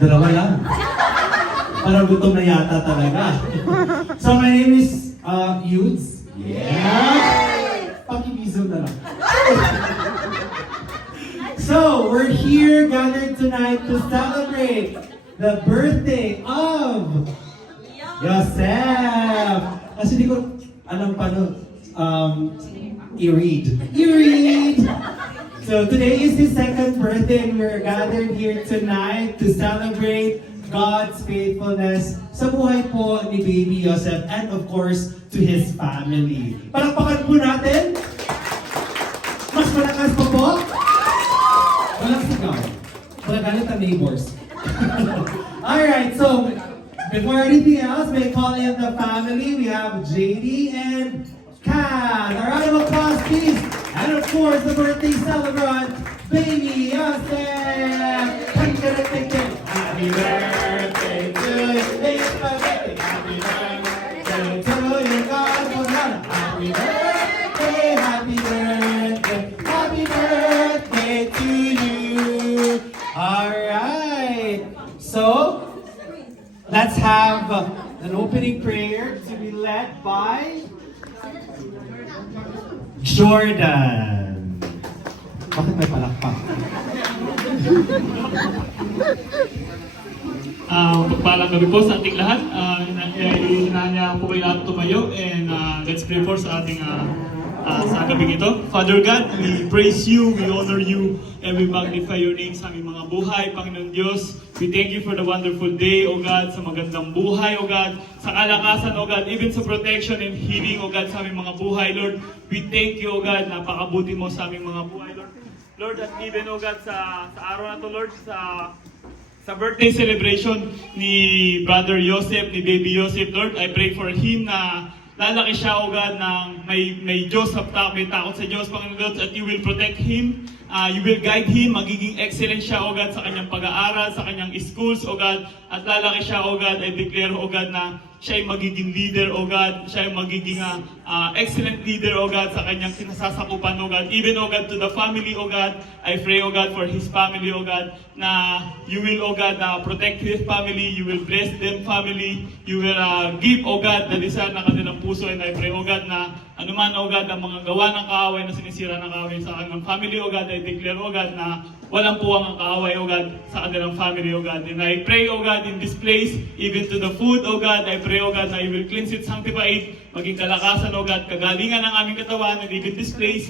Dalawa lang. Parang gutom na yata talaga. So my name is Yudes. Yeah! Pakibizo na lang. So, we're here gathered tonight to celebrate the birthday of Yosef. Kasi di ko alam paano i-read. So today is his second birthday and we're gathered here tonight to celebrate God's faithfulness sa buhay po ni Baby Yosef and of course to his family. Palakpakan po natin. Mas malakas pa po. Walang sigaw. Magagalit ang neighbors. Alright, so before anything else, may call in the family. We have JD and Kat. A round of applause, please. And of course, the birthday celebrant, Baby Yosef. Happy birthday to you. Happy birthday to you. God bless you. Happy birthday, happy birthday, happy birthday to you. Alright. So, let's have an opening prayer to be led by Jordan. Bakit may palakpak? Pagpalang gabi po sa ating lahat. Hinahanya po kayo lahat tumayo and let's pray for sa ating sa gabing ito. Father God, we praise you, we honor you, and we magnify your name sa aming mga buhay. Panginoon Diyos, we thank you for the wonderful day, O God, sa magandang buhay, O God, sa kalakasan, O God, even sa protection and healing, O God, sa aming mga buhay, Lord. We thank you, O God, napakabuti mo sa aming mga buhay, Lord. Lord, at even, O God, sa araw na to, Lord, sa birthday celebration ni Brother Yosef, ni Baby Yosef, Lord, I pray for him na lalaki siya, O God, na may Diyos sa may takot sa Diyos, Panginoon Lord, at you will protect him, you will guide him, magiging excellent siya, O God, sa kanyang pag-aaral, sa kanyang schools, O God, at lalaki siya, O God, I declare, O God, na siya ay magiging leader, O God, siya ay magiging excellent leader, O God, sa kanyang kinasasakupan, O God, even, O God, to the family, O God, I pray, O God, for his family, O God, na you will, O God, protect his family, you will bless them family, you will give, O God, the desire ng kanilang puso, and I pray, O God, na anuman, O God, ang mga gawa ng kaaway na sinisira ng kaaway sa kanilang family, O God, I declare, O God, na walang puwang ang kaaway, O God, sa kanilang family, O God. And I pray, O God, in this place, even to the food, O God, I pray, O God, na you will cleanse it, sanctify it, maging kalakasan, O God, kagalingan ng aming katawan, and even this place,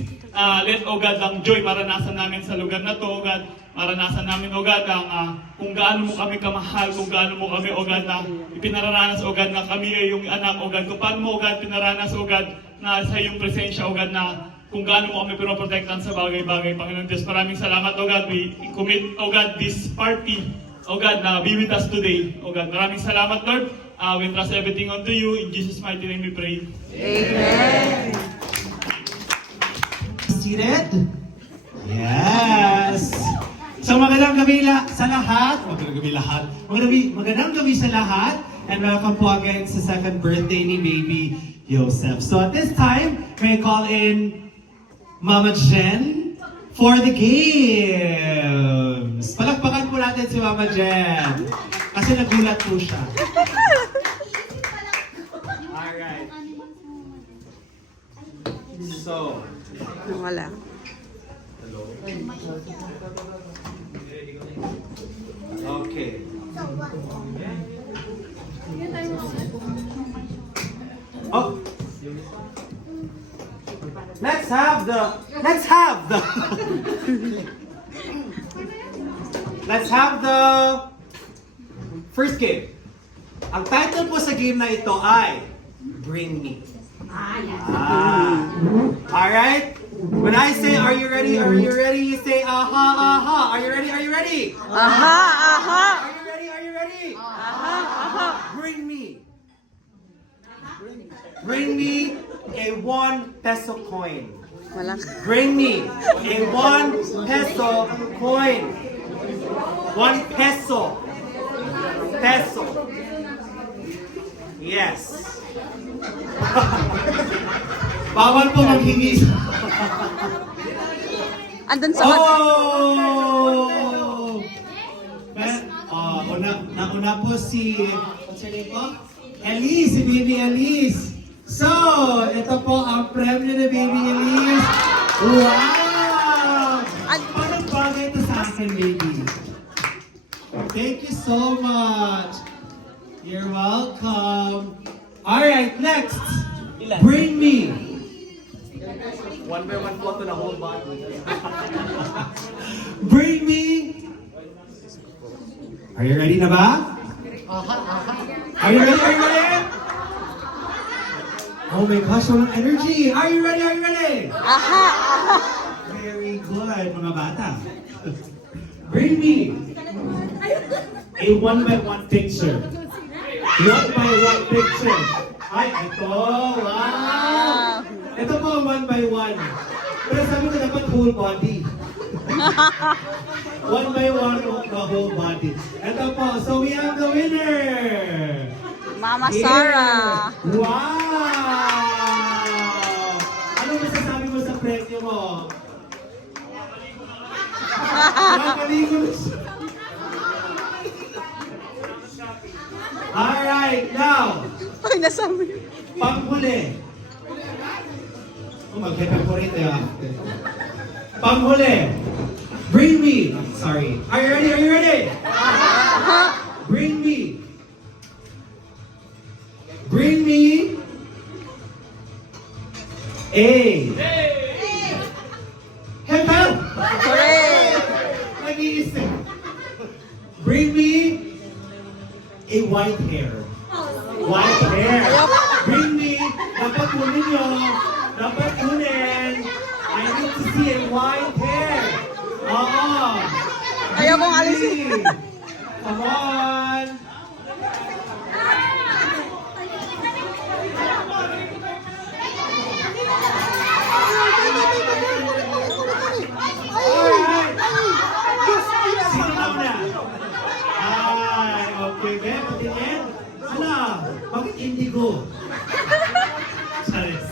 let, O God, ang joy maranasan namin sa lugar na to, O God, maranasan namin, O God, ang kung gaano mo kami kamahal, kung gaano mo kami, O God, na ipinararanas, O God, na kami ay yung anak, O God, kung paano mo, O God, pinaranas, O God, na sa iyong presensya, O God, na kung gaano mo kami pinoprotektan sa bagay-bagay. Panginoon Diyos, maraming salamat, O God. We commit, O God, this party, O God, na be with us today. O God, maraming salamat, Lord. We trust everything unto you. In Jesus' mighty name we pray. Amen. Seated? Yes! So magandang gabi sa lahat. Magandang gabi sa lahat. And welcome po again sa second birthday ni Baby Yosef. So at this time, may I call in Mama Jen for the games. Palakpakan po natin si Mama Jen. Kasi nagulat po siya. Alright. So, Wala. okay. Oh. Let's have the first game. Ang title po sa game na ito ay Bring Me. Alright? When I say, are you ready? Are you ready? You say, aha, aha. Are you ready? Are you ready? Aha, aha. Are you ready? Are you ready? Aha, aha. Bring me. Bring me a 1 peso coin. Wala. Bring me a 1 peso coin. 1 peso. Peso. Yes. Bawal po maghingi. Andun sa... Oh! muna po si, what's her name po? Elise, si Baby Elise. So, ito po ang premyo ni Baby Elise. Wow! Parang bagay ito sa akin, baby. Thank you so much. You're welcome. Alright, next. Bring me. One by one po to the whole body. Bring me. Are you ready na ba? Are you ready? Are you ready? Oh my gosh, walang energy. Are you ready? Are you ready? Aha! Aha! Very good, mga bata. Bring me a one-by-one picture. One-by-one picture. Ay, ito. Wow! Ito po, one-by-one. Pero sabi ko dapat whole body. One by one, the whole body. Ito po, so we have the winner! Mama Here. Sarah. Wow! Ano masasabi mo sa premyo mo? Nakakaligo na siya. Alright, now, Ay, nasabi. panghuli. Oh, mag-evaporate eh. Panghuli. Bring me. Sorry. Are you ready? Are you ready? Aha! Bring me. Bring me a Hempel. Hooray! Nag-iisip. Bring me a white hair. White hair. Bring me. Dapat kunin nyo. Dapat kunin. I need to see a white hair. Oo. Ayaw kong Bring alisin. me. Come on. Alright. Sino na una? Ay, okay. Kaya patingin. Ano? Bakit indigo? Charis.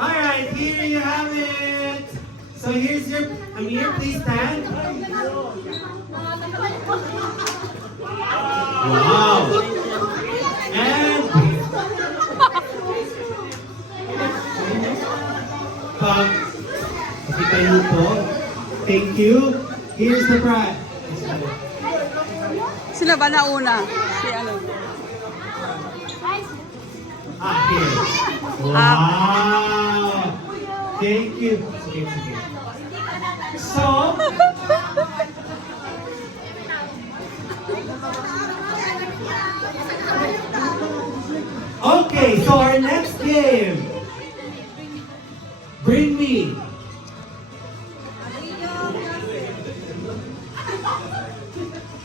Alright, here you have it. So here's your, Amir, please stand. Wow. And pakita niyo po. Thank you. Here's the prize. Sino ba nauna? Si ano? Here. Wow. Thank you. Sige, sige. So, okay, so our next game. Bring me.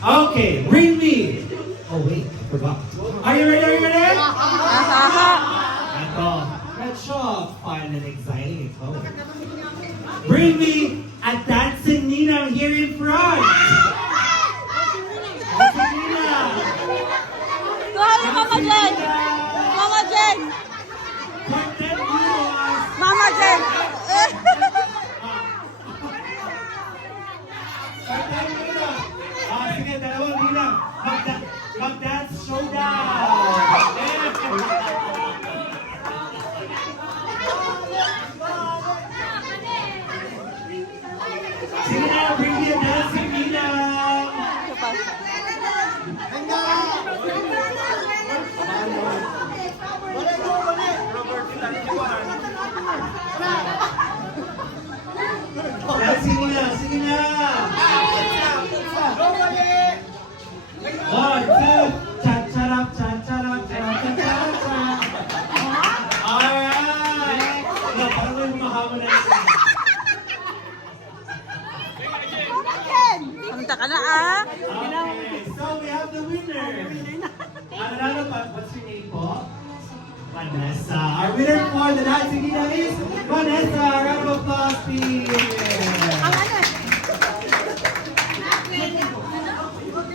Okay, bring me. Oh wait, I forgot. Are you ready? Are you ready? Aha! Ito, let's show off fun and exciting ito. Bring me a dancing ninang here in front. Dancing ninang. Hi, Mama Jen! Mama Jen! Quartet Heroes. Mama Jen! Quartet Ninang. Ah, sige, dalawang ninang. Mag-dance showdown. Sige na, bring me a dancing ninang. Ito pa. Sige na, sige na. One, two, cha-charap, cha-charap, cha-charap, cha-charap. Alright! Wala, parang may mahamon na isa. Mama Jen! Punta ka na ah! Okay, so we have the winner. Ano pa? What's your name po? Vanessa. Our winner for the dancing Nina is Vanessa. Round of applause, please.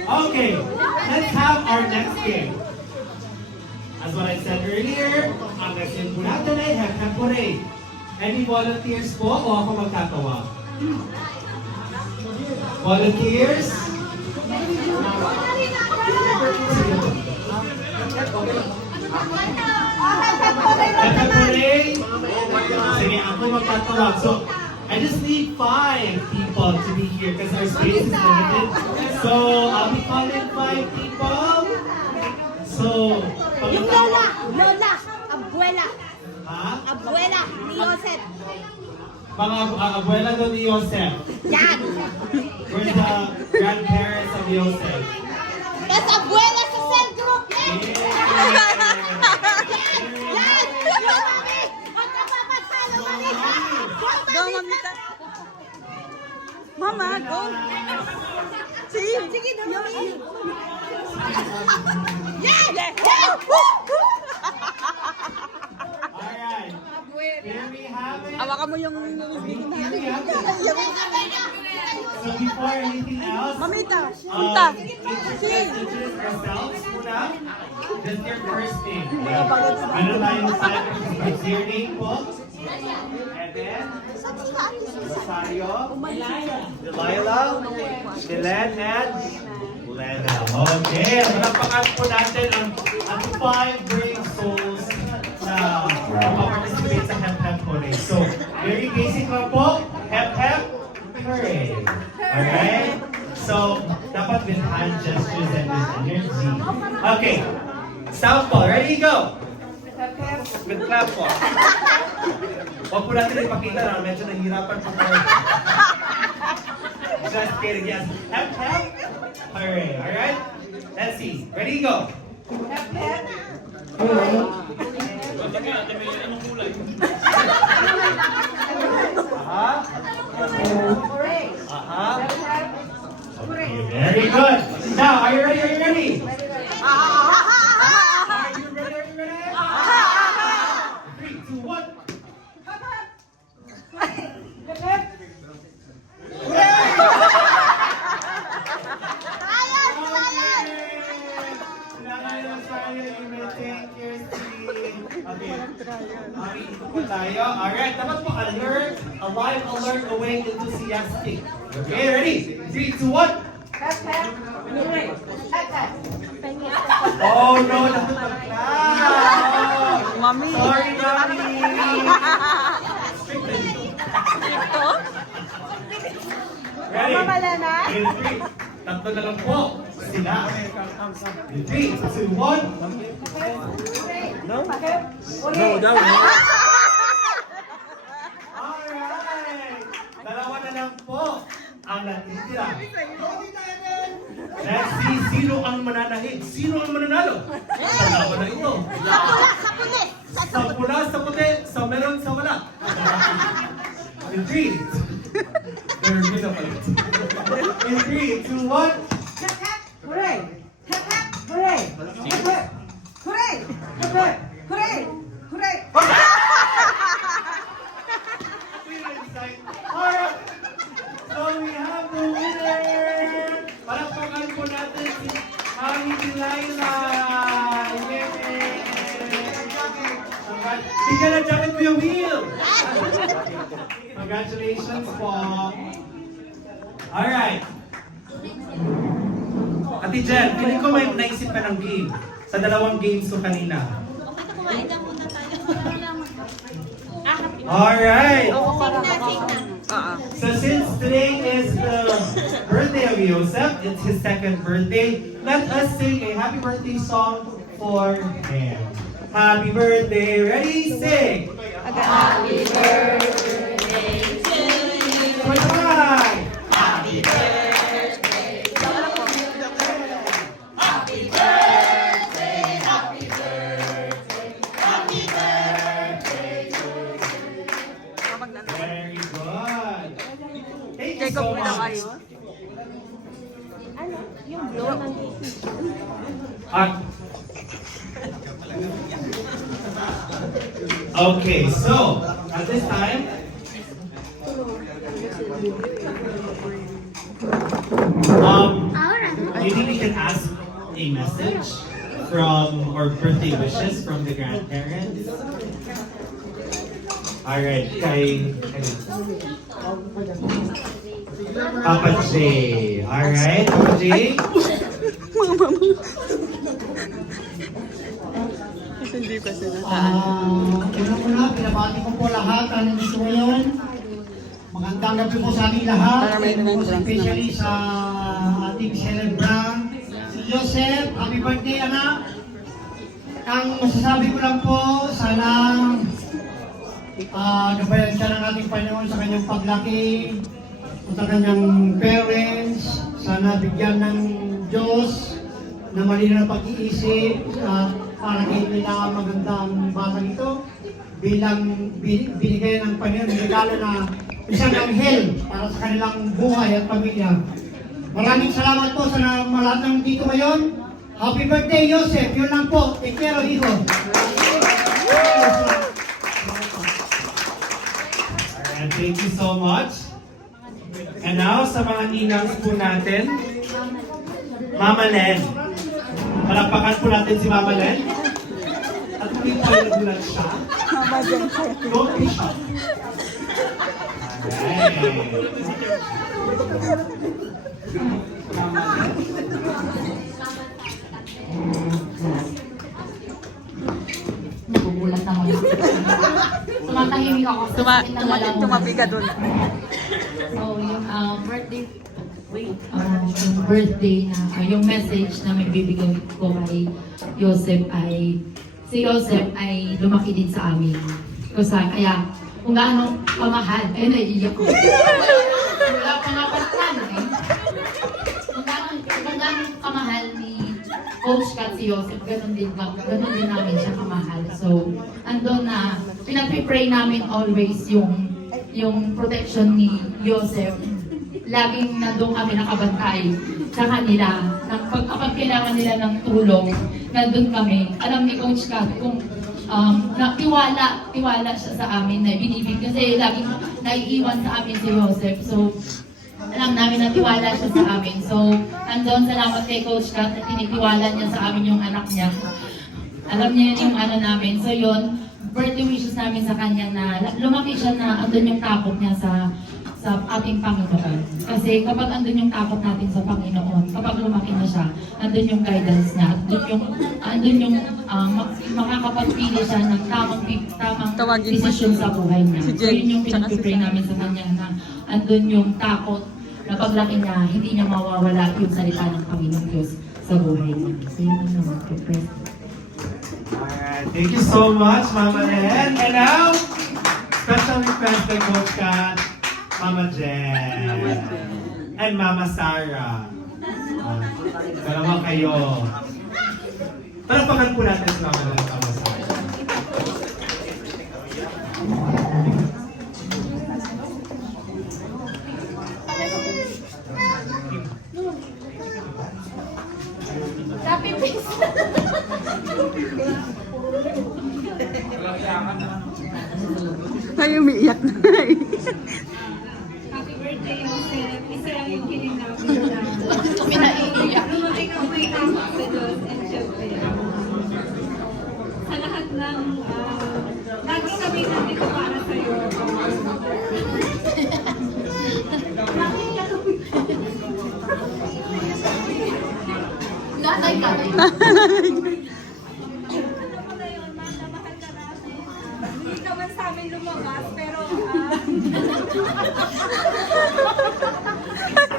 Okay, let's have our next game. As what I said earlier, ang next game po natin ay Hempel. Any volunteers po o ako magtatawa? Volunteers? Sige Pepepure. Sige, ako magtatawag. So, I just need 5 people to be here because our space is limited. So, I'll be calling 5 people. So, Yung Lola, Abuela, Ha? Abuela, ni Joseph. Mga abuela daw ni Joseph. Yan. We're the grandparents of Joseph. Tapos Abuela sa cell group. Yan. Yan. Yung mami. Ang kapapasalo mami. Go, mamita. Mama, go. Sige, mami. Yan. Yan. Alright. Here we have it. Awakan mo yung Here we have it. So before anything else, Mamita. introduce yourselves muna. Just your first name. Ano tayong sabi? What's your name po? And then, Rosario, Delilah, Dylan, and Lena. Okay, malapakan po natin ang 5 brave souls na mag-participate sa Hep Hep Hooray. So, very basic lang po. Hep Hep Hooray. Alright? So, dapat with hand gestures and with energy. Okay. Soundball. Ready, go! With clap po. Huwag po natin ipakita na medyo nahihirapan po tayo. Just kidding, yes. Hep Hep Hooray. Alright? Let's see. Ready, go! Hep Hep Hooray. Okay, very good. Now, are you ready? Are you ready? Are you ready? Are you ready? 3, 2, 1. Alright, dapat po alert, alive, alert, awake, enthusiastic. Okay, ready? 3, 2, 1. Oh no, dapat mag-clap. Mami. Sorry, Mami. Ready? In 3, tatlo na lang po. Sila. In 3, 2, 1. No, daw. Alright! Dalawa na lang po ang natitira. Let's see, sino ang mananahig? Sino ang mananalo? Sa laban na ito. Sa pula, sa puti, sa meron, sa wala. In 3. There's good na pala. In 3, 2, 1. Hooray! Hooray! Hooray! Hooray! Hooray! Hooray! Alright! So we have the winner! Palakpakan po natin si Mami Delilah! Yay! Bigyan na jacket mo yung wheel! Congratulations po! Alright! Ate Jen, hindi ko may naisip ka ng game. Sa dalawang games ko kanina. Kumain na muna tayo. Alright! Signa. So since today is the birthday of Joseph, it's his 2nd birthday, let us sing a happy birthday song for him. Happy birthday, ready, sing! Happy birthday to you. Bye-bye! Happy birthday. Happy birthday. Happy birthday. Happy birthday to you. Very good! Thank you so much! Okay, so at this time, maybe we can ask a message from or birthday wishes from the grandparents. All right, kay Papa J. All right, Papa J. Una-una, pinabati ko po lahat ang nandito ngayon. Magandang gabi po sa ating lahat. And most especially sa ating celebrant, si Joseph. Happy birthday, anak. Ang masasabi ko lang po, sana gabayan siya ng ating Panginoon sa kanyang paglaki, sa kanyang parents. Sana bigyan ng Diyos na malinaw na pag-iisip para kayo nila magandang batang ito bilang binigay ng Panginoon, regalo na isang anghel para sa kanilang buhay at pamilya. Maraming salamat po sa lahat ng dito ngayon. Happy birthday, Joseph! Yun lang po. Take care, hijo. And thank you so much. And now, sa mga ninangs po natin, Mama Len. Palakpakan po natin si Mama Len. At hindi po ay nagulat siya. Don't be shocked. Nagugulat naman ako. Tumatahimik ako. Tumabi ka dun. So, yung yung birthday na, yung message na may bibigay ko kay Joseph ay, si Joseph ay lumaki din sa amin. Kaya, kung gaano kamahal, naiiyak ko. Wala pa nga pagkan eh. Kung gaano kamahal ni Coach Kat si Joseph, ganun din namin siya kamahal. So, andun na, pinag-pray namin always yung protection ni Joseph. Laging nandun kami nakabantay sa kanila. Kapag kailangan nila ng tulong, nandun kami. Alam ni Coach Kat kung tiwala siya sa amin na binibig. Kasi laging naiiwan sa amin si Joseph. So, alam namin na tiwala siya sa amin. So, andun, salamat kay Coach Kat na tinitiwala niya sa amin yung anak niya. Alam niya yun yung ano namin. So, yun, birthday wishes namin sa kanya na lumaki siya na andun yung takot niya sa ating Panginoon. Kasi kapag andun yung takot natin sa Panginoon, kapag lumaki na siya, andun yung guidance niya, andun yung makakapagpili siya ng tamang decision sa buhay niya. So yun yung pinag-pray namin sa kanya na andun yung takot na paglaki niya, hindi niya mawawala yung salita ng Panginoon Diyos sa buhay niya. So yun ang naman po, Pres. Alright, thank you so much, Mama Len. And now, special request by Coach Kat, Mama Jen, and Mama Sarah. Dalawa kayo. Palakpakan po natin si Mama Len at Mama Sarah. Happy face. Tayo umiiyak na. Happy birthday, Joseph. Isa lang yung kiling namin na Kami naiiyak. dumating ang may amak sa Diyos and syempre, sa lahat ng lagi kami nandito para sa'yo. Nanay ka na yun. Ano mo na yun, mahal na mahal ka namin. Hindi ka man sa amin lumabas, pero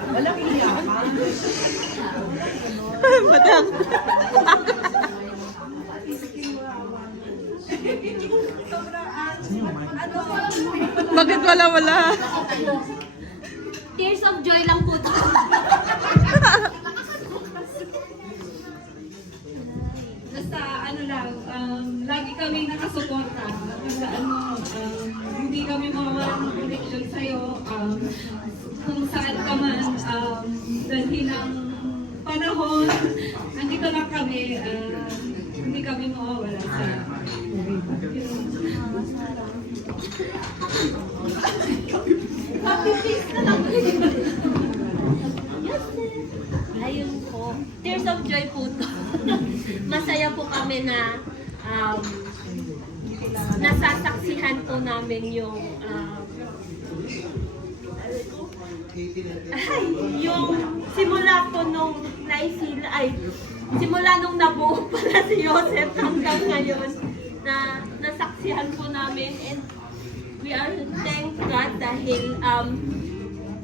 Walang iyakan. Madam. sobrang Bakit wala? Tears of joy lang po ito. basta ano lang, lagi kami nakasuporta. Basta hindi kami mawawalan ng connection sa'yo. Kung saan ka man, dalhin ang panahon, nandito lang kami, hindi kami mawawala sa Happy face na lang. Ayun po. Tears of joy po to. Masaya po kami na nasasaksihan po namin yung yung simula po nung simula nung nabuo pala si Joseph hanggang ngayon. na nasaksihan po namin, and we are thank God dahil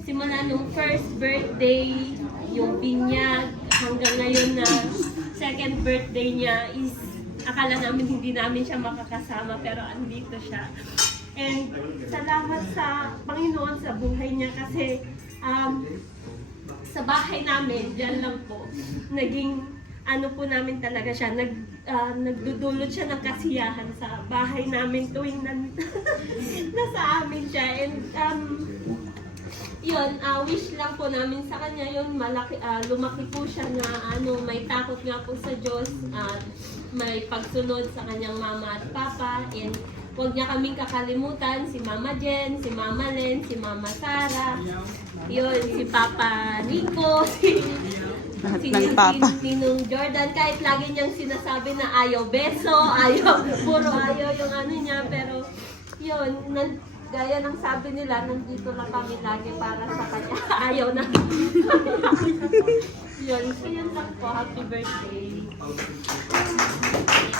simula nung first birthday, yung binyag, hanggang ngayon na second birthday niya is akala namin hindi namin siya makakasama, pero andito siya. And salamat sa Panginoon sa buhay niya kasi sa bahay namin, dyan lang po, naging ano po namin talaga siya, nagdudulot siya ng kasiyahan sa bahay namin tuwing nasa amin siya. And yun, wish lang po namin sa kanya yun, lumaki po siya na may takot nga po sa Diyos, may pagsunod sa kanyang mama at papa, and huwag niya kaming kakalimutan, si Mama Jen, si Mama Len, si Mama Sara, yun, si Papa Nico, si ng papa. Ninong Jordan, kahit lagi niyang sinasabi na ayaw beso, puro ayaw yung ano niya, pero yun, gaya ng sabi nila, nandito lang kami lagi para sa kanya. Ayaw na. Yun, so yun lang po. Happy birthday.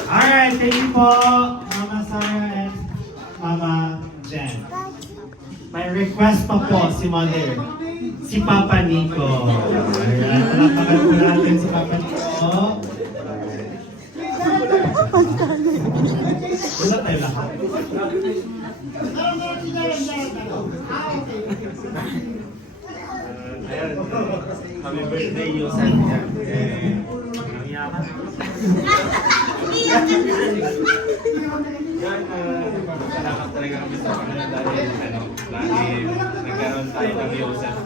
Alright, thank you po, Mama Sarah and Mama Jen. May request pa po si Mother. Si Papa Nico. Alright, palakpakan po natin si Papa Nico. Wala tayo lahat. Ayan, happy birthday, Yosef. Salamat talaga kami sa Panginoon dahil nagkaroon tayo ng Yosef.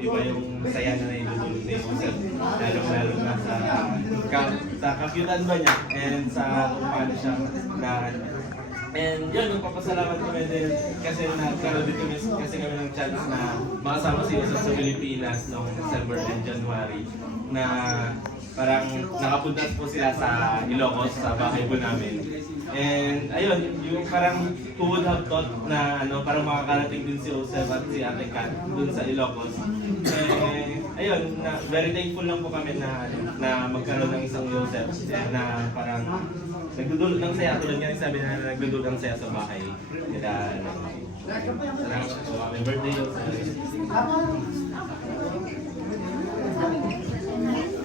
Iba yung saya na naidudulot ni Yosef. Lalo na sa kakyutan ba niya and sa kung paano siya na and yun, magpapasalamat kami din kasi nagkaroon din kami kasi kami ng chance na makasama si Yosef sa Pilipinas noong December and January na parang nakapunta po sila sa Ilocos, sa bahay po namin. And ayun, yung parang who would have thought na parang makakarating din si Joseph at si Ate Kat dun sa Ilocos. Ayun, very thankful lang po kami na magkaroon ng isang Joseph na parang nagdudulot ng saya. Tulad nga rin sabi na nagdudulot ng saya sa bahay nila. Salamat po. Happy birthday, Joseph.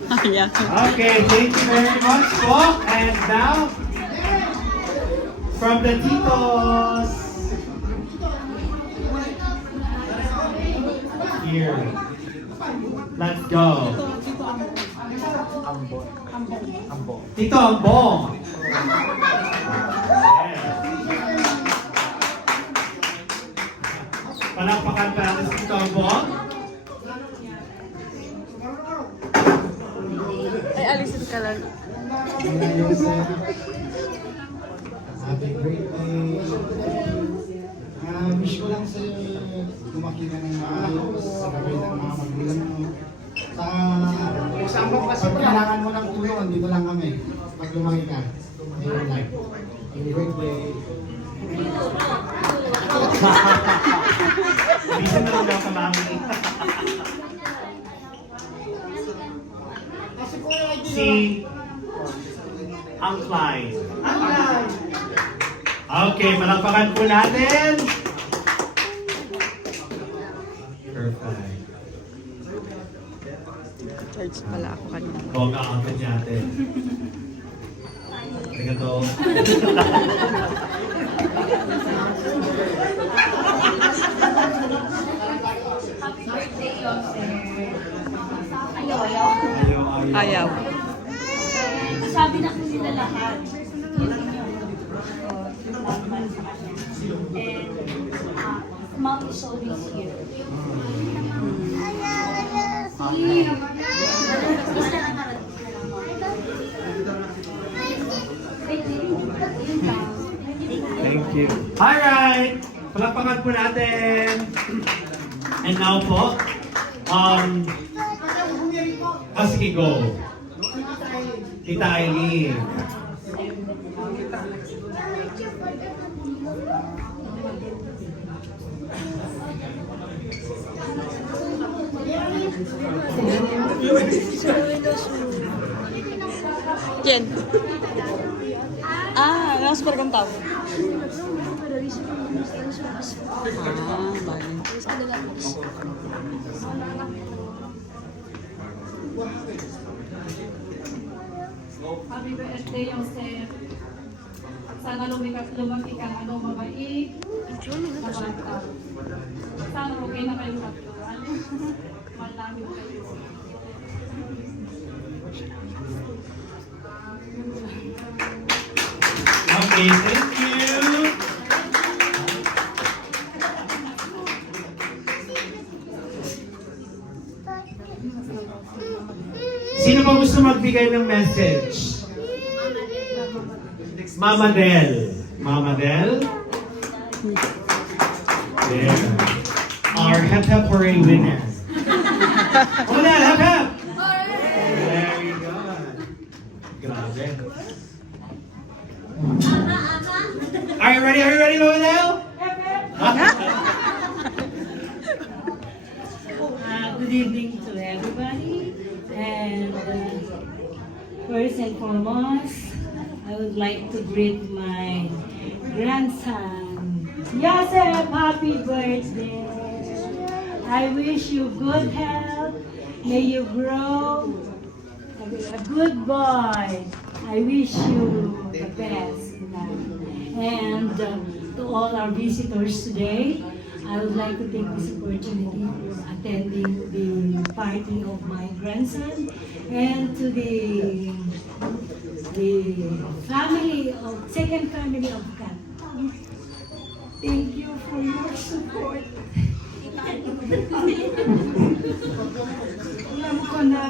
Ayan. Okay, thank you very much po. And now, from the Titos. Here. Let's go. Tito Ambong. Yes. Palakpakan pa natin si Tito Ambong. Ay, alisin ka lang. Happy birthday. Wish ko lang sa'yo, lumaki ka ng maayos sa gagawin ng mga magulang mo. Pag kailangan mo ng tulong, dito lang kami. Pag lumaki ka, in your life. Happy birthday. Bisa na lang daw sa mami. Si Ang Klein. Okay, palakpakan po natin. Perfect. Charge pala ako kanina. Bongga ang kanya natin. Arigato. Happy birthday, Joseph. Ayaw. Ayaw. Sabi na kasi nila lahat. And Mom is always here. Thank you. Alright! Palakpakan po natin. And now po, sige, go. Tita Eileen. Jen. Ah, nasa talagang tao. Bali. Happy birthday, Joseph. Sana lumaki ka mabait, na bata. Sana okay na kayong tatlo. Malami kayo. Okay, thank you. Sino ba gusto magbigay ng message? Mama Del. Mama Del? There. Our Hep Hep Hooray winner. Mama Del, Hep Hep! Very good. Grabe. Are you ready? Are you ready, Mama Del? Good evening to everybody. And first and foremost, I would like to greet my grandson, Joseph, happy birthday. I wish you good health. May you grow a good boy. I wish you the best. And to all our visitors today, I would like to take this opportunity for attending the party of my grandson and to the family of second family of Kat. Thank you for your support. Alam ko na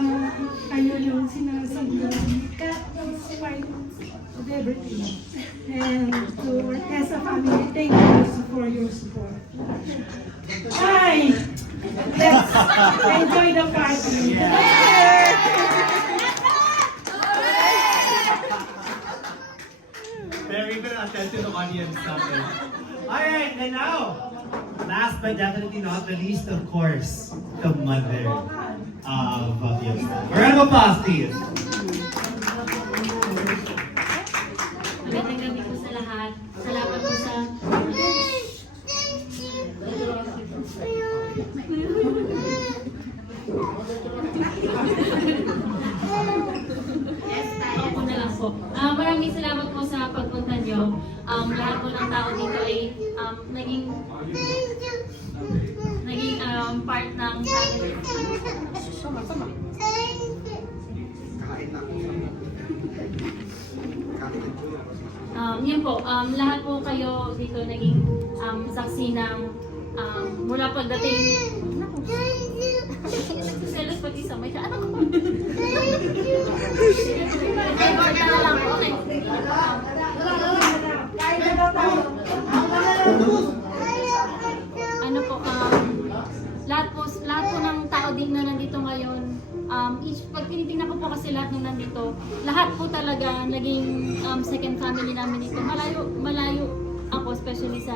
kayo yung sinasabi ni Kat is part of everything. And to Tessa family, thank you for your support. Hi! Let's enjoy the party. Very good attention to audience natin. Alright, and now, last but definitely not the least, of course, the mother of Yosef. A round of applause, please. Magandang gabi po sa lahat. Salamat po sa... Ako na lang po. Maraming salamat po sa pagpunta nyo. Lahat po ng tao dito ay naging part ng family. Yun po, lahat po kayo dito naging saksi ng mula pagdating. Nagsiselos pati sa may anak ko. Okay. Ano po, lahat po ng tao din na nandito ngayon, pag tinitingnan ko po kasi lahat ng nandito, lahat po talaga naging second family namin dito. Malayo ako, especially sa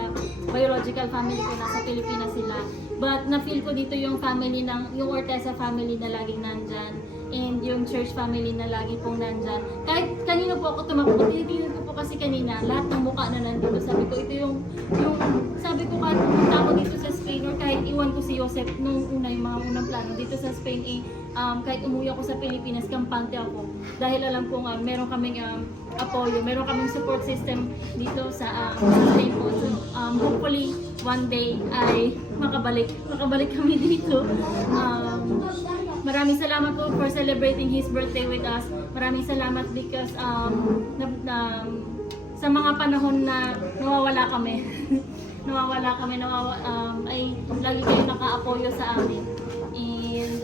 biological family ko, nasa Pilipinas sila. But na-feel ko dito yung family yung Ortesa family na laging nandyan. And yung church family na lagi pong nandyan. Kahit kanino po ako tumakbo, tinitingnan ko po kasi kanina, lahat ng mukha na nandito. Sabi ko, ito yung sabi ko kahit pumunta ako dito sa Spain or kahit iwan ko si Joseph nung yung mga unang plano dito sa Spain, kahit umuwi ako sa Pilipinas, kampante ako. Dahil alam ko meron kaming apoyo, meron kaming support system dito sa Spain po. So, hopefully, one day ay makabalik kami dito. Maraming salamat po for celebrating his birthday with us. Maraming salamat because sa mga panahon na nawawala kami, ay lagi kayo naka-apoyo sa amin. And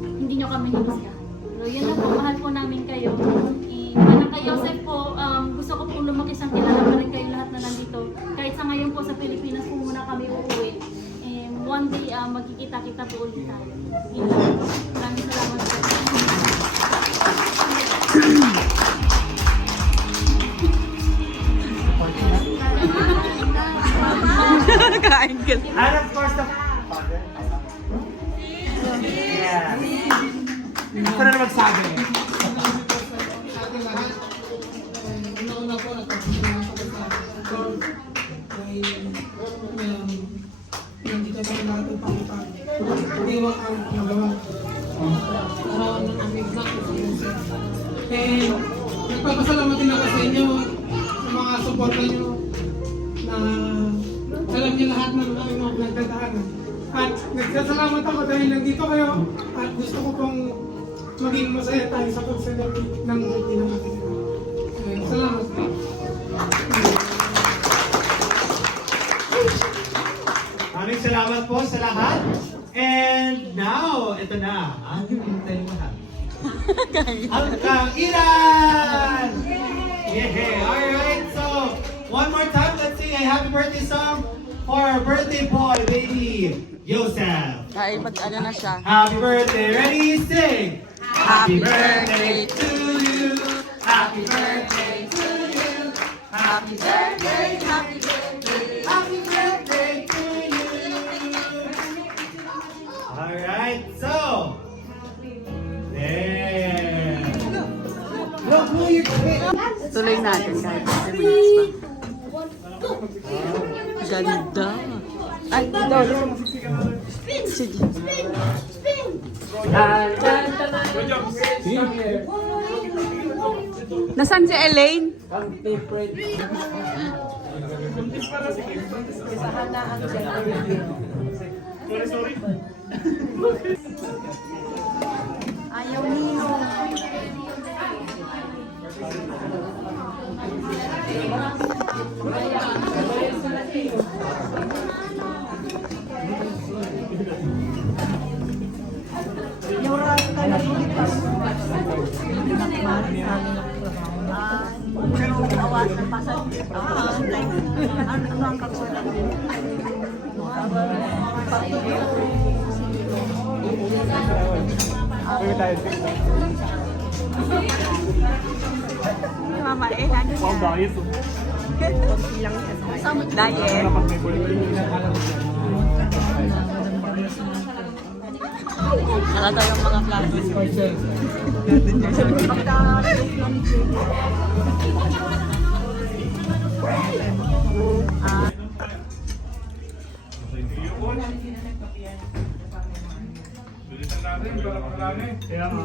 hindi nyo kami hinusgahan. So yun lang po, mahal po namin kayo. And kay Joseph po, gusto ko pong lumaki siyang kilala pa rin kayo lahat na nandito. Kahit sa ngayon po sa Pilipinas po muna kami uuwi. One day, magkikita-kita po ulit tayo. Maraming salamat po. Kain ka. And of course, the father. Yeah. Ako na magsabi. Una-una po, magdiwang ang magawa. And nagpapasalamat din ako sa inyo, sa mga suporta nyo, na alam niyo lahat ng aming mga pinagdadaanan. At nagsasalamat ako dahil nandito kayo at gusto ko pong maging masaya tayo sa pagsasabi ng movie ng ating ina. Salamat po. Maraming salamat po sa lahat. And now, ito na. Ang hinintay lahat. Ang kainan! Yeah! Alright, so one more time, let's sing a happy birthday song for our birthday boy, baby Joseph. Ay, ano na siya. Happy birthday, ready, sing! Happy birthday to you! Happy birthday to you! Happy birthday, happy birthday, happy birthday to you! Alright, so there! Tuloy natin kahit 10 minutes pa. Ganda. Ay, ito. Sige. Nasaan si Elaine? Ayaw niyo. Mama, ano Wow, diet. diet? Nakata yung mga platos ko. Kaya nga.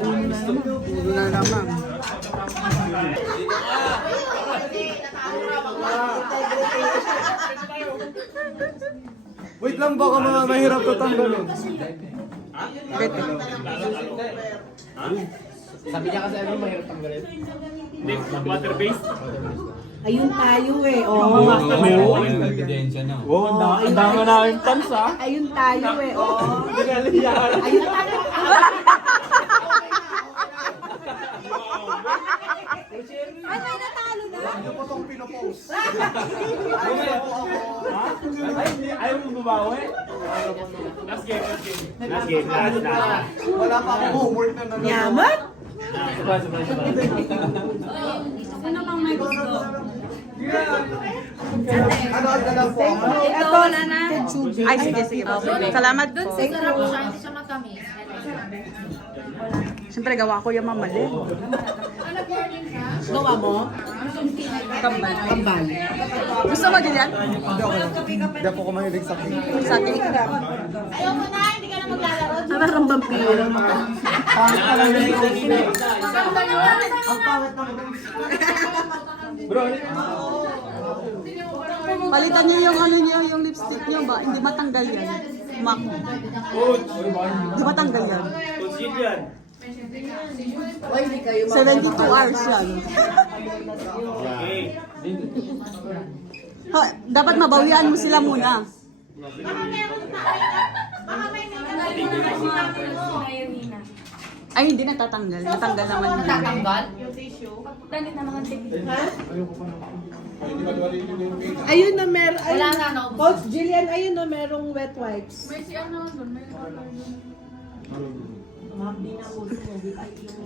Ulo na naman. Wait lang, baka mahirap ko tanggalin. Pwede. Sabi niya kasi ano, mahirap tanggalin. Hindi, water-based. Ayun tayo eh. Oh. Ebidensya na. Wow, ang dami na yung tans ah. Ayun tayo eh. Oh. Ayun tayo. Ay, may natalo na. Ano po itong pinopost? Ayaw mo bumawi? Last game. Wala pa akong homework na nanonood. Yaman? Sino bang may gusto? Ano na lang po ako? Ito na na. Ay, sige. Salamat po. Siyempre, gawa ko yung mamali. Gawa mo? Kambal. Kambal. Gusto mo din yan? Hindi ako kumahilig sa cake. Sa akin? Ayaw mo na, hindi ka na maglalaro. Parang kang vampiro. Pangit ka lang yung Ang pangit na Bro, Palitan niyo yung ano niyo, yung lipstick niyo ba? Hindi matanggal yan. Mac. Hindi matanggal yan. 72 hours yan. Ha, dapat mabawian mo sila muna. Ay, hindi natatanggal. Natanggal naman yun. Tatanggal? Ayun na meron. Wala na, no? Coach Jillian, ayun na merong wet wipes. May si ano doon, may Mabdi na ulo mo.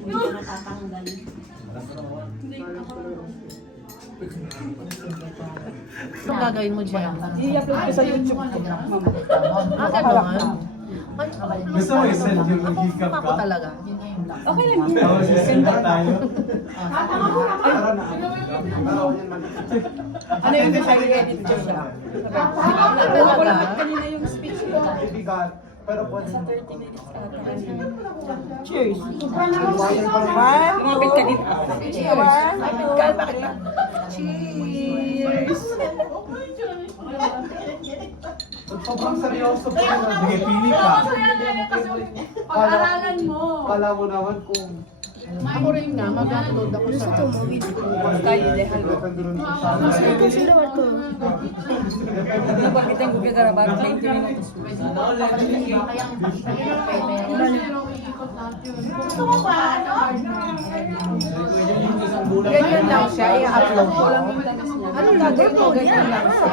Hindi natatanggal. Anong gagawin mo dyan? I-upload ko sa YouTube. Ah, gano'n? Gusto mo i-send yung hiccup ka? talaga. Okay lang yun. Oo, sisend na tayo. Ano yung edit ko siya? Kanina yung speech ko. Ibigat. Pero po, Cheers. Lumapit ka dito. Lumapit ka. Bakit ba? Cheers. sobrang seryoso po naman. Sige, pili ka. Pag-aralan mo. Kala mo naman kung Ako rin nga, mag-upload ako sa... tayo dehal mo. Bakit ang gugagarabat? 20 minutes. Ganyan lang siya, i-upload ko. Anong gagawin ko? Ganyan lang siya.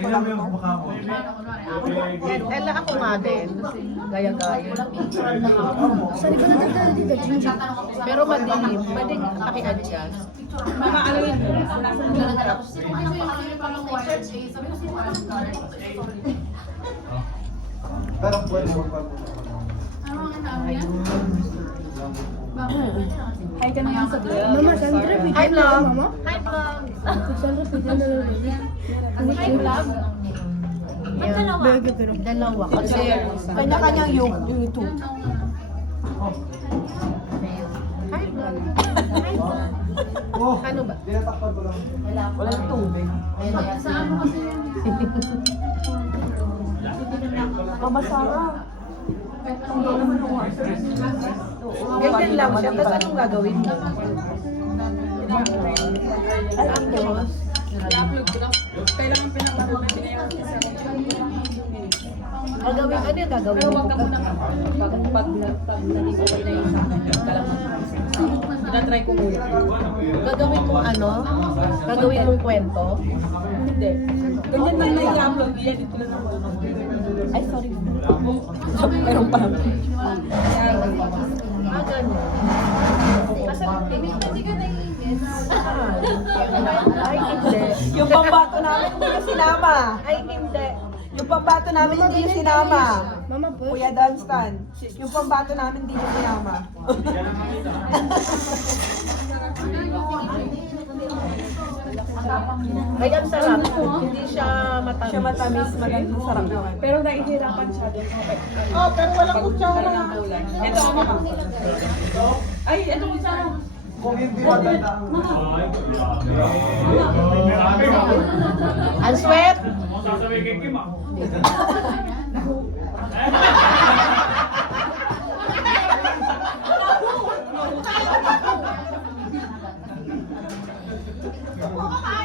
Tingnan mo yung mukha mo. Ella ako nga din. Gaya-gaya. Pero madilim. Pwedeng paki-adjust. Mama, ano yun? pero pwede mo pa. Hi ka na nga sa vlog. Mama, Sandra, hi vlog. Hi vlog. Hi vlog. Dalawa. Kasi kanya-kanyang YouTube. Hi vlog. Hi vlog. Ano ba? Tinatakpan ko lang. Walang tubig. Mama Sarah. Ganyan lang siya. Tapos anong gagawin mo? Alam mo. Kailangan pinapanood natin ngayon. Gagawin, ano yung gagawin mo? Pag naligo ko na yung sa akin, try ko muna. Gagawin mong ano? Gagawin mong kwento? Hindi. Ganyan lang na i-upload. I-edit ko lang naman. Ay, sorry. Meron pa. Ganun. Ay, hindi. Yung pambato namin hindi ko sinama. Ay, hindi. Yung pambato namin hindi ko sinama. Kuya Dunstan. Yung pambato namin hindi ko sinama. Ay, ang sarap. Hindi siya matamis. Siya matamis, magandang sarap naman. Pero nahihirapan siya din. Oh, pero walang kutsara. Ito, mama. Ay, ano siya? Kung hindi maganda ang... Ang sweat.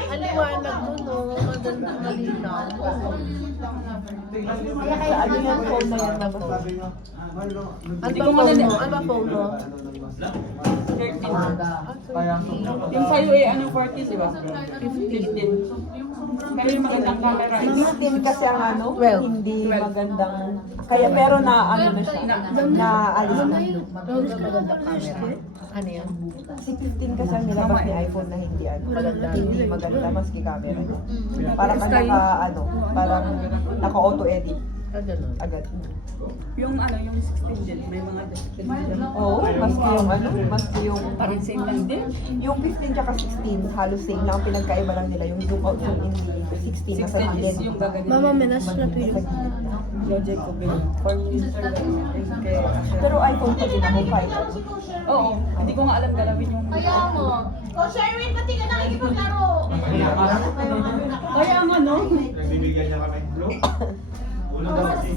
Ang liwanag mo, no? Maganda, malinaw. Kaya ano yung phone na yan, Mama? Sabi niya, Marlo, Ano ba phone mo? Ano ba phone mo? 13. kaya Yung sa'yo eh, ano, 40, di ba? 15. Pero yung magandang camera. 16 kasi ang ano, 12. hindi magandang. Kaya pero na ano na siya. Na alis na. Magandang camera. Ano yan? Si 15 kasi ang nilabas ni iPhone na hindi ano. Hindi maganda maski camera. Parang ka naka ano, parang naka auto edit Ganun. agad. Yung ano, yung 16 din, may mga Oo, maski yung ano, maski yung parang same lang din. yung 15 tsaka 16 halos same lang, ang pinagkaiba lang nila yung zoom out zoom in 16 nasa 16 is gilid. yung gaganin. Mama, menas na tuyo. Project ko bin. Pero iPhone pa din ako, kahit ano. Oo, hindi ko nga alam galawin yung... Oh, Sherwin, pati ka nakikipaglaro. Kaya nga, no? Nagbibigyan niya kami. Ulo daw kasi.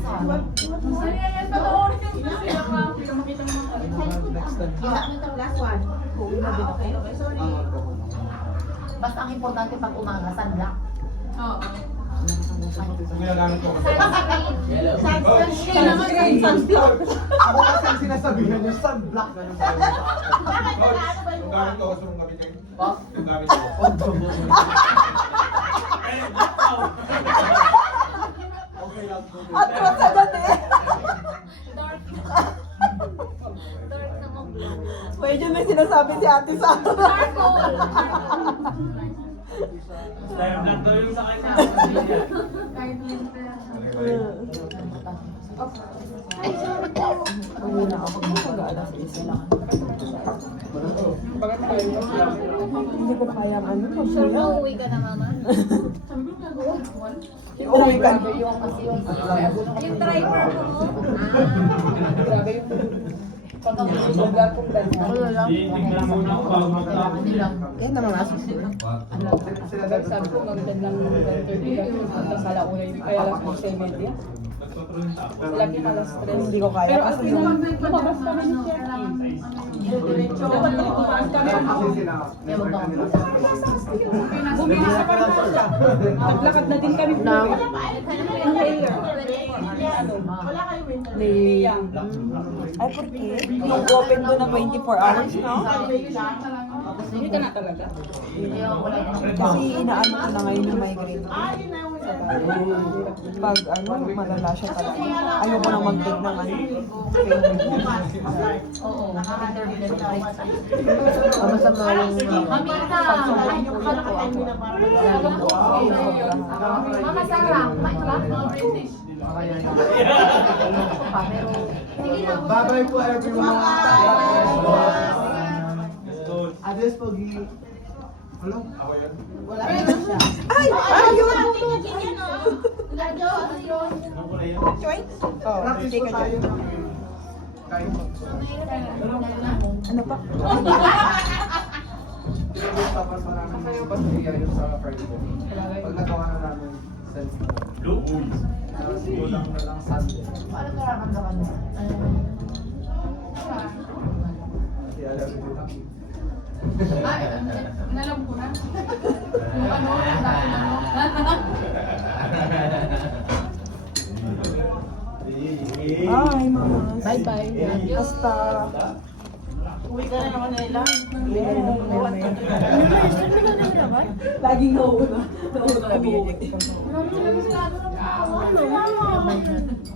Basta ang importante pag umaga, sunblock. Ginagamit ko kasi. Ako kasi ang sinasabihan niyo, sunblock na yung Yung gamit ko, gusto mong gamitin? Yung gamit ko. At masagot eh. Pwede may sinasabi si ate sa akin. Hindi ko kaya ano. Uuwi ka na, mama. Uuwi ka. Yung driver ko. Tingnan muna ako bago magtapos. Yan naman nga susunod. Sabi ko magandang lang 30 kasi punta sa launa yun. Kaya lang po sa media. Lagi pala stress. Hindi ko kaya kasi yung... Lumabas kami ni Cherry. Dapat lumabas kami. Bumili sa Parmasa. Naglakad na din kami. Ang trailer. Ay, porque yung open doon na 24 hours, no? Hindi ka na talaga. Kasi inaano ko na ngayon yung migraine ko. Pag ano, malala siya talaga. Ayoko na mag-bed ng ano. Masama yung Mama Sarah, kumain ka ba? Bye-bye po everyone. Adios Pogi. Hello? Wala. Ay! Ayun! Choy? Oo, hindi ka dyan. Ano pa? Tapos maraming yung sa Facebook. Pag nagawa na namin sense na. Tapos kulang na lang Sunday. Paano nararamdaman mo? Kasi alam mo dito. Inalam ko na. Kung ano, dati na mo. Ay, mama. Bye-bye. Basta. Uwi ka na naman nila. Laging nauuna. Nauuna kami.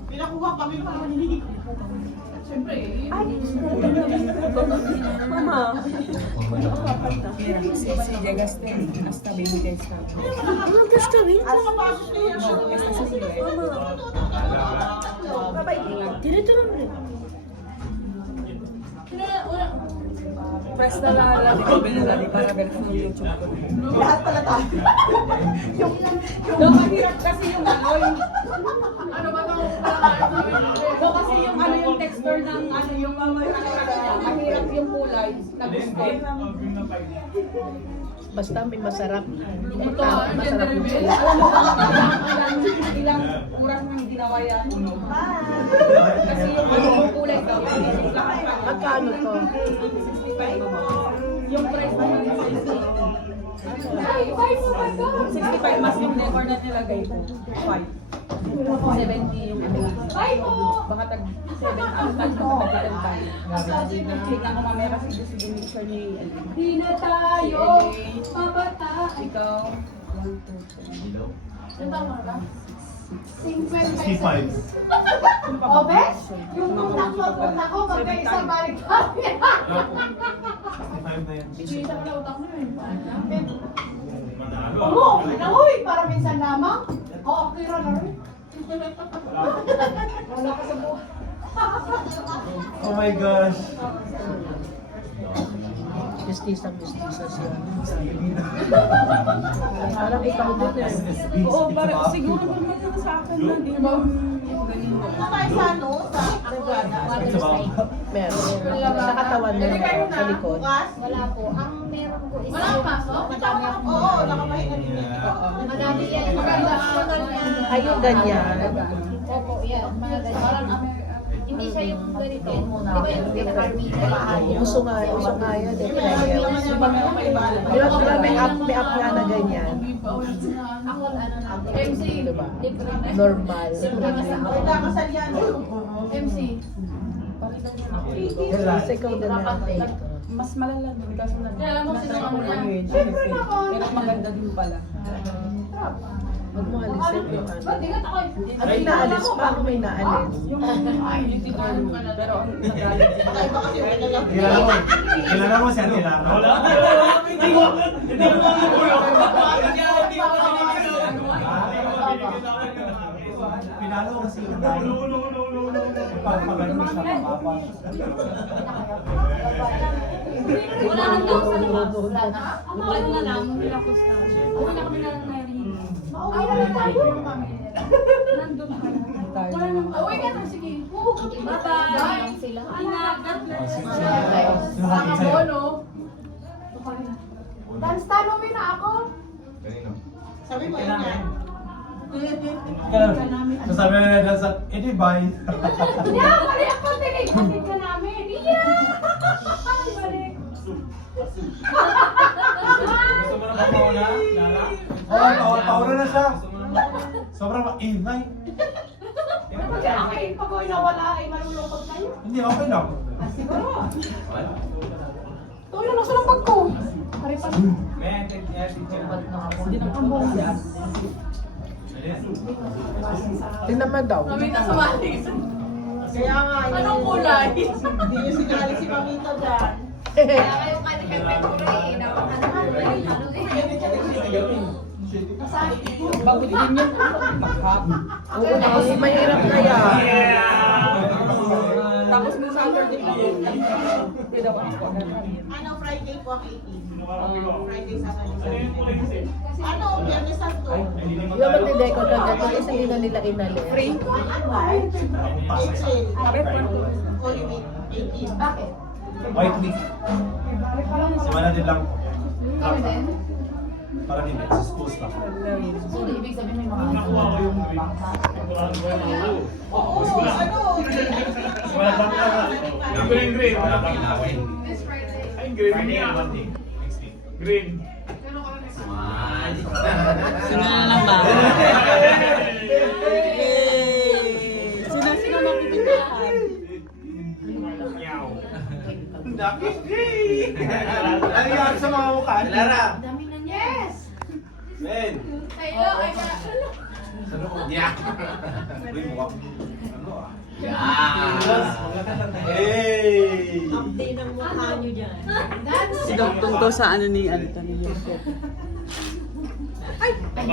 Pinakuha kami ng mga hindi. Siyempre, Mama. Si Jagastel, hasta baby guys na. Anong gusto rin? Dito lang rin. Press na lang ko binalali para ganun sa YouTube ko. Lahat pala tayo. Doon mahirap kasi yung ano kasi yung ano yung texture ng ano yung mahirap yung kulay na gusto. Basta may masarap. Ito, masarap yung sila. Alam mo ba, ilang oras nang ginawa yan? Kasi yung kulay daw, Magkano to? yung price mo yung 65 mas yung decor na nilagay ko. 70 yung baka tag 7 ang tag-tag tayo. Tignan ko mamaya kasi gusto yung mixture ni Di na tayo mabata. ikaw. 65. O, Bes? Yung kontak ko, magkaisang balik kami. 65 na yan. Kita ka na utak mo yun. Oo, nauwi para minsan lamang. Oo, kira na rin. Wala ka sa buhay. Oh my gosh. Mestiza siya. Parang ikaw din eh. Oo, para siguro naman na sa akin na, di ba? Meron. Sa katawan mo, sa likod. Wala po. Ang meron ko is Walang pasok? madami ako. Oo, nakapahinga din. Madami yan. Maganda niya. Ay, yung ganyan. Opo, yan. Mga ganyan. Hindi siya yung ganito. Di ba yung pinaka-armita? Uso nga yan. Di ba may up nga na ganyan? Ako, ano na. MC, Diba? Different. Normal. Wala ka sa liyan. MC. Kasi ikaw din na. Mas malala din kasi na. Kaya alam mo, sino ako yan? Pero maganda din pala. Huwag mo alisin yung ano. Ba't di ka takoy? Ano yung naalis pa? Ako may naalis. Yung beauty girl, pero ang nagalit din. Kilala mo si Ate Lara? Wala. regalo kasi yung dahil. Pagpagano mo siya kapapa. Wala nang daw sa labas. Ano na lang, nilapos na. Uwi na kami na narin. Ay, na tayo. Nandun ka. Wala nang uwi ka na, sige. Bye-bye. Ingat, God bless. Saka sa'yo. Dance tanong na ako. Sabi mo yun yan. Sasabi na nila sa, edi bye. Yeah, mali ako tinig. Hatid ka namin. Yeah! Balik. Gusto mo na ba mauna, Lara? Oo, paura na siya. Sobrang maingay. Okay, pag ako'y nawala ay malulungkot kayo. Hindi, okay lang. Siguro. Tulong na sa lapag ko. Pare-pare. Men, take care, teacher. Tinaman daw. Mamita sumali. Kaya nga, Anong kulay? hindi niyo sinali si Mamita dyan. Kaya kayo kani-kani Bakit din yun? Oo, tapos mahirap na yan. Tapos may Saturday pa yun. Hindi dapat ako. Ano, Friday po ang 18? Friday, Saturday. Ano, Biyernes Santo? Yung magdidekor ka dyan, kasi hindi na nila inali. Free? April. Holy Week, 18. Bakit? White week. Simula din lang. Para din, sa schools lang. So, ibig sabihin may mga Nakuha ko yung green. Oo, ano? Simula lang lang. Yung green. Wala pang laway. Ay, green. Friday ang birthday. Green. Sino na lang ba? Sino makikitahan? Ang dami. Ano yung sa mga mukha? Lara. Yes! Men. Kayo, ay ka. Yeah. Uy, mukha. Hey! Update ng mukha nyo dyan. Dance! Sinugtong to sa ano ni Anthony Joseph. Hanggang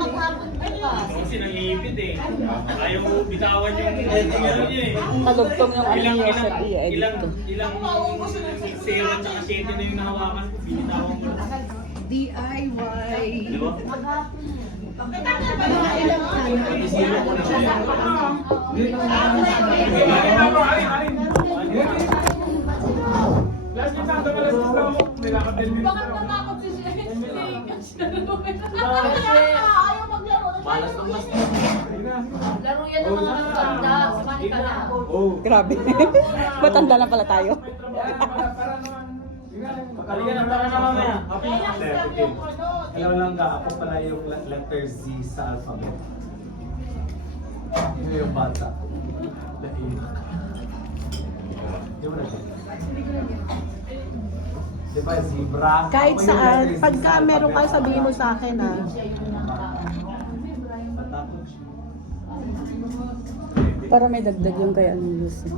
maghapon bukas. Kasi nangiipit eh. Ayaw mo bitawan yung ano niya eh. Talugtong yung ano ni Joseph, i-edit Ilang ko. 0 at saka 7 na yung nahawakan ko. Binitawan ko. DIY. Di ba? Bakit natakot si Shay? Ayaw maglaro. Malas ng mas. Laro yan ng mga matanda. Sumali ka na. Grabe. Matanda na pala tayo. Kaligan na para na mamaya. Alam lang ka, ako pala yung letter Z sa alphabet. Yun yung bata. Di mo na Di ba, zebra? Kahit Ako yung saan, letter Z pagka sa meron ka, alphabet. sabihin mo sa akin ha. Matakot siya. Para may dagdag yung kay ano Joseph.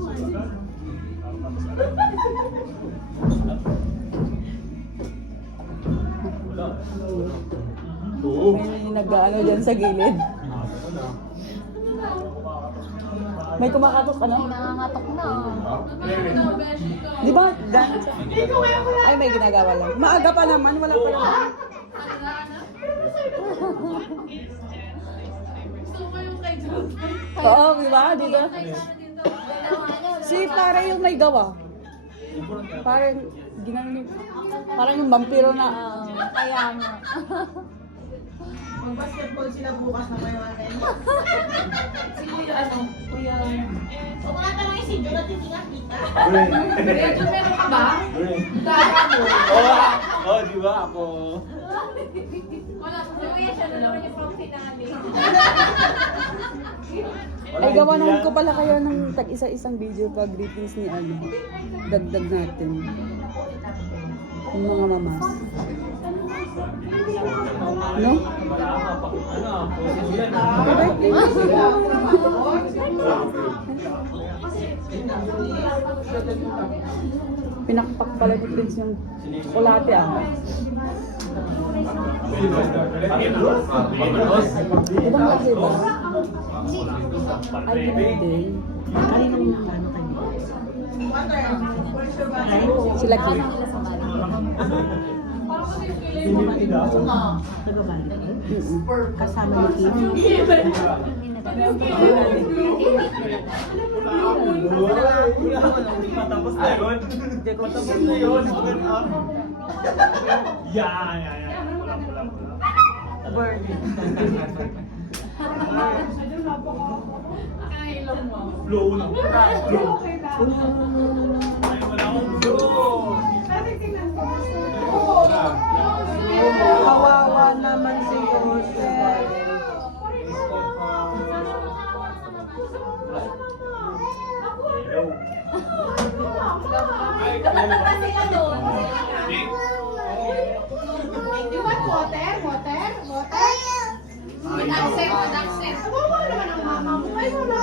May nag-ano dyan sa gilid. May kumakatok ano? Nangangatok na. Di ba? Ay, may ginagawa lang. Maaga pa naman, wala pa naman. Oo, di ba? Dito. Si para yung may gawa. Parang ginano parang yung vampiro na Kaya nga. Mag-basketball sila bukas na kayo natin. Si Kuya ano? Kuya... So mga tanong si Jun at hindi nakita. Kuya Jun, meron ka ba? Dara mo. Oh, di ba ako? Wala. Kuya siya na naman yung from finale. ay gawanan ko pala kayo ng tag-isa-isang video pag greetings ni ano. Dagdag natin. Yung mga mamas. No? Happy birthday. Pinakpak pala ni Prince yung chocolate ah. Ibang laki ba? Ay, hindi. Sila Kim. Kasama ni Kim. Tapos na yun. Tapos na yun. Yeah. Flow na. Ay, wala akong flow. Kawawa naman si Joseph. You want water? Water? Water? With accent, with accent. Kawawa naman ang mama mo. Ay, wala.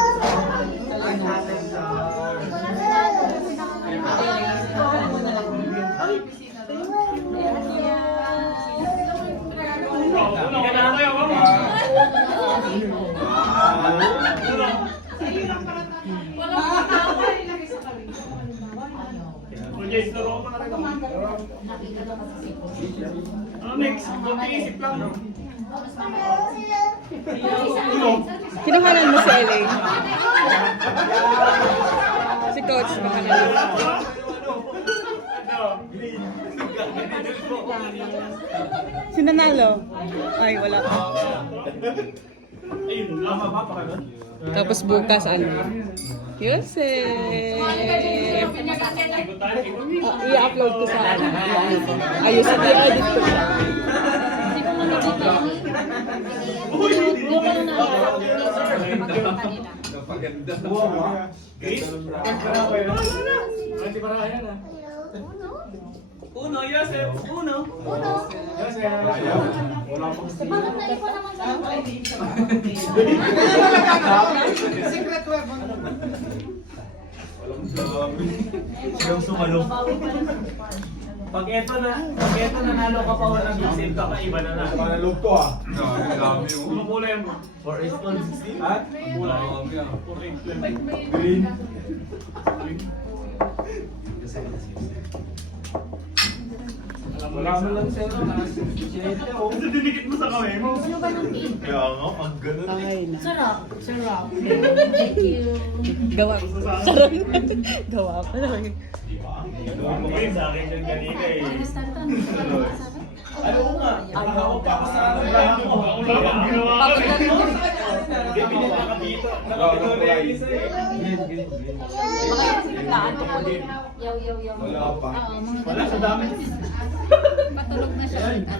Next, mag-iisip lang. Kinuhanan mo si Elaine. Si Coach, kinuhanan mo. Sinanalo? Ay, wala pa. Ayun lang. Tapos bukas ano? Yosef! I-upload ko sa ano. Ayusin ko, i-edit ko siya. Uno, Yosef! Uno! Yosef! Bakit naiwan naman sa Secret weapon. Sigaw sumalo. Pag eto nanalo ka pa walang Yosef, kakaiba na na. Manalog to ah. Ano kulay mo? For April 16? Ha? Kulay. For April. Green. Wala mo lang sir. Kasi dinikit mo sa kamay mo. Kaya nga, ang ganun eh. Ay na. Sarap. Sarap. Thank you. Gawa. Sarap. Gawa pa lang. Ano mo kayo sa akin yung ganito eh. Ano nga? Ako pa ako sa arahan mo. Ako lang ang ginawa ko eh. Hindi, pinit nakapito. Nakapito na yung isa eh. Wala pa. Wala, sa dami.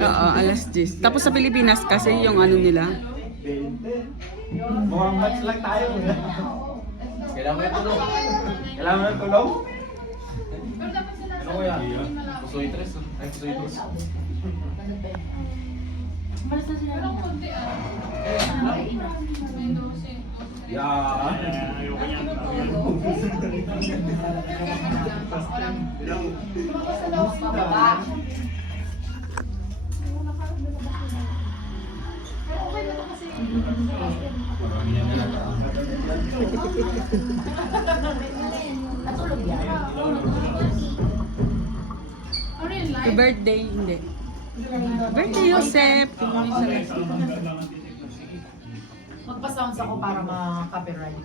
Oo, alas 10. Tapos sa Pilipinas kasi yung ano nila. Mukhang match lang tayo. Kailangan mo yung tulong. Kailangan mo yung tulong? Ano ko yan? Pusoy tres. Ay, pusoy tres. Yung birthday, hindi. Birthday, Joseph! Magpa-sounds ako para ma-copyright.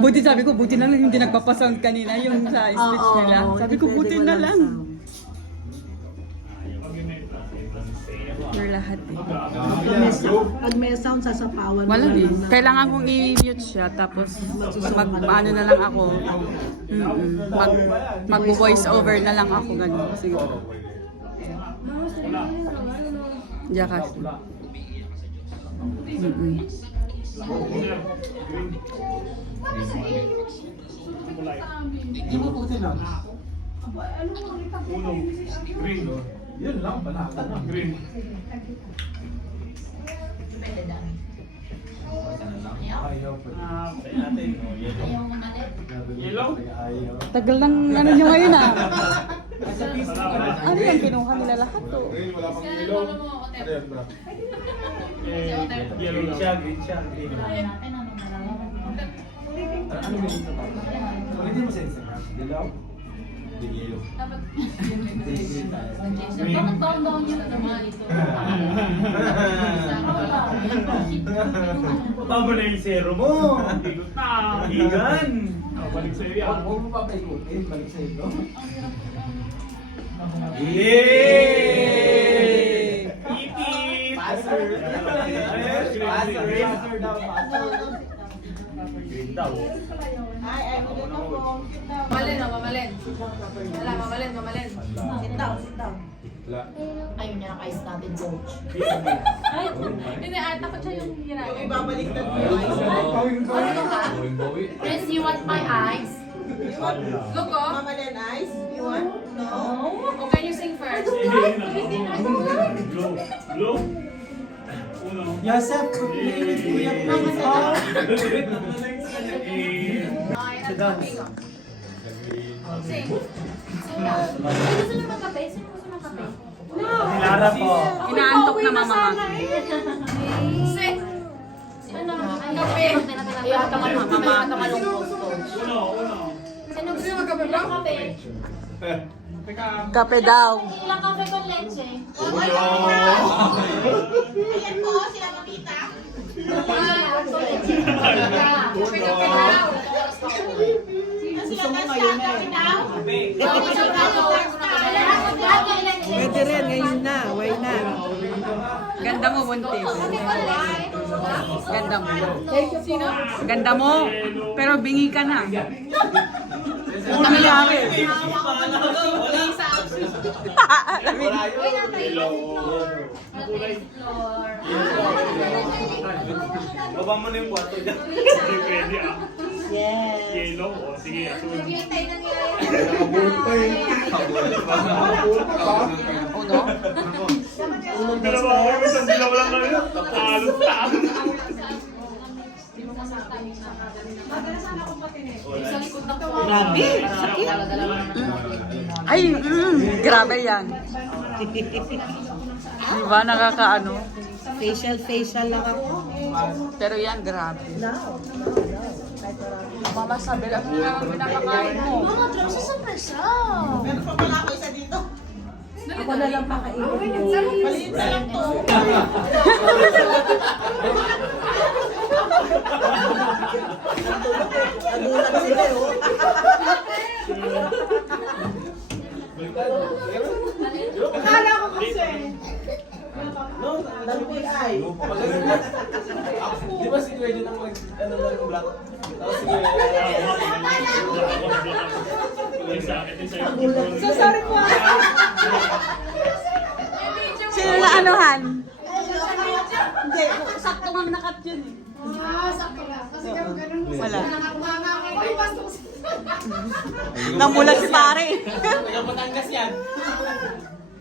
Buti sabi ko, buti na lang hindi nagpapasound kanina yung sa speech nila. Sabi ko, buti na lang. For lahat eh. Pag may sound, sasapawan mo Wala na eh. lang na. Kailangan kong i-mute siya tapos mag-ano na lang ako. Mag-voice over na lang ako ganun. Sige. Diyan kasi. Hindi mo puti lang. Uno. Green. Yun lang, panalo na. Green. Ayaw. Ayaw mo malit. Yellow? Tagal ng ano nyo ngayon ah. Ano yung kinuha nila lahat to? Yellow lang. Natin ano nararamdaman. Bakit baon-baon yun naman ito? Bago na yung zero mo. Bigot na. Higan. Balik sa iyo yan. Yay! Ipip! Green daw. Ayaw niya ng ice natin, coach. Prince, you want my eyes? Glow? Uno. Joseph, play with Kuya Prince. Oh. Sit down. Lara po. Inaantok na mama ka. Kaya malungkot, coach. Uno. Kape daw. Ilang kape con leche? Pwede rin, ngayon na. Why na? Ganda mo, Buntis. Ganda mo. Ganda mo. Pero bingi ka na. Ano nangyari? Baba mo na yung kwarto dyan. Hindi pwede ah. Yellow. O sige, asun. Uno? Dalawa ako, isang dilaw lang kami. Talot na. Grabe. Sakit. Ay, grabe yan. Diba nakakaano? Facial lang ako. Pero yan, grabe. Mama, sabi lang yung pinakakain mo. Mama, drop sa surpresa. Ako na lang pakainin mo. Maliit na lang to. Nagulat sila eh. Akala ko kasi. Di ba si Kuya nang ano lang yung black? Tapos sige. So sorry po. Sino na anuhan? Hindi, sakto nga nakat yun eh. Sakto lang. Kasi ganun mo. Wala. Nakakumanga ako. Ay, basta ko. Namulat si pare. Taga Batangas yan.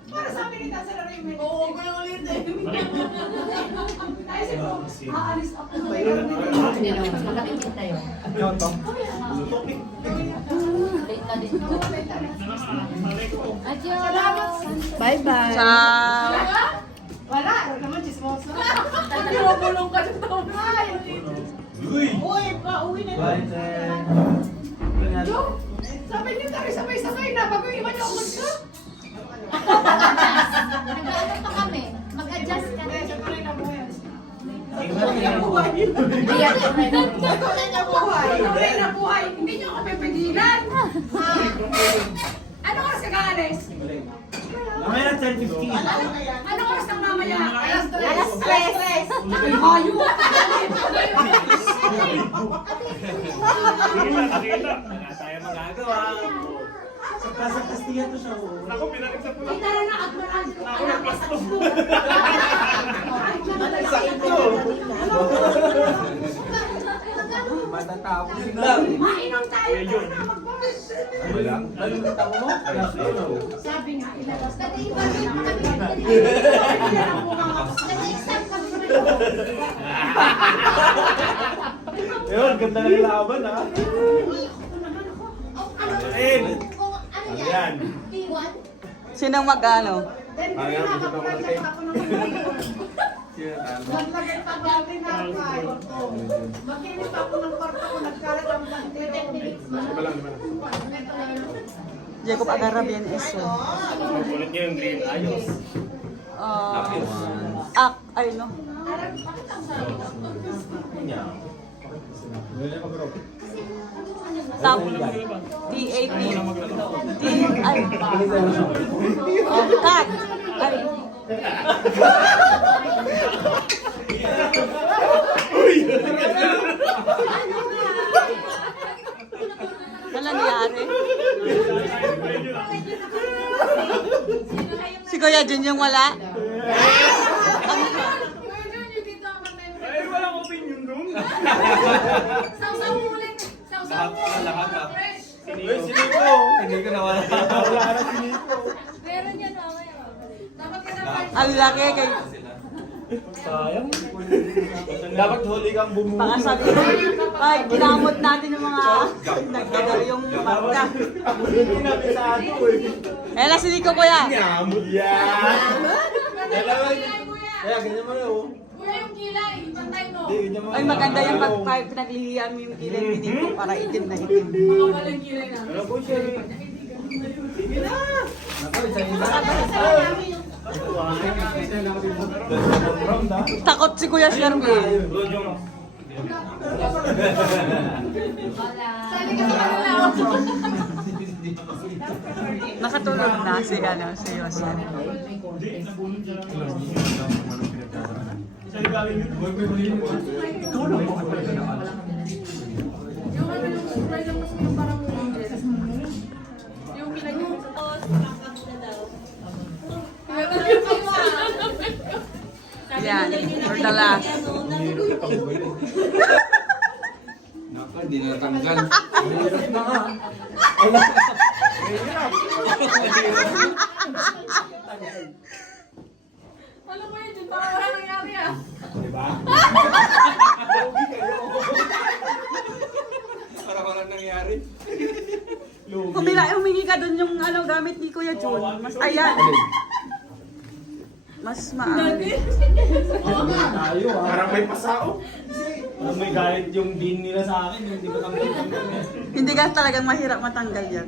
Para sa amin ni Tasa Raymond. Oo, gulo ulit eh. Ay, si Bro. Aalis ako. Hindi naman, makatipid tayo. Late na din. Salamat. Bye-bye. Ciao. Wala. Wala naman, chismoso. Nagulong ka dito. Uy, pauwi na ito. Sabi niyo tayo sabay-sabay na bago iwan niyo ako mag-shop. Nag-ano pa kami? Mag-adjust ka. Tuloy na buhay. Tuloy na buhay. Tuloy na buhay. Hindi niyo ako pipigilan. Ano oras ka kaalis? Mamaya 10:15. Ano oras ng mamaya? Alas 3. Ay, hayo! Nakita. Wala tayo magagawa. Sa Castilla to siya. Ako, pinalik sa puno. Ay, tara na, Admiral. Ako, nagpasto. Matatapos lang. Mainom tayo. Ayun. Wala. Nalimutan mo? Sabi nga, ilalas na Nag-exam kami. Ayun, ganda ng laban ha. Ayun. Ano yan? Sinong mag-ano? Parang yan, gusto ko ng tape. Sino talo? Makinis ako ng kwarto ko, nagkalat ang Jacob Agarabian eso. Ulit niyo yung green. Ayos. Ay no. Tap. DAP. Ay. Cut. Ay. Wala nangyari. Si Kuya Jun yung wala? Ay, walang opinion dun. Sausaw mo ulit. Sausaw mo. Lahat ha. Fresh. Uy, si Nico. Hindi ko nawala. Wala na si Nico. Meron yan mamaya. Dapat ka na Ang laki kay Sayang. Dapat huli kang bumuo. pangasabi. Ay, ginamot natin yung mga nagdagal yung mata. Hindi namin sa ato eh. Eh, nasi Nico Kuya. Nyamot yan. Kaya ganyan mo na oh. Kuya yung kilay. Pantay mo. Hindi, ganyan mo. Ay, maganda yung pinaglihiyam yung kilay ni Nico para itim na itim. Makapal yung kilay na. Ano po siya? Sige na. Takot si Kuya Sherwin. Sali ka sa kanila. Nakatulog na si Yosef. Yung ano yung surprise lang kasi yung parang yung kilay mo. Yan, for the last. Naka, hindi na natanggal. Alam mo yun, parang wala nangyari ah. Diba? Parang walang nangyari. Humingi ka dun yung gamit ni Kuya Jun. Mas ayan. Mas maano. Parang may pasao. Parang may galit yung din nila sa akin. Hindi ko tanggal. Hindi ka talagang mahirap matanggal yan.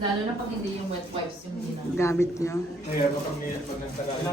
Lalo na pag hindi yung wet wipes yung ginamit. Gamit niyo. Kaya kapag nagtagal.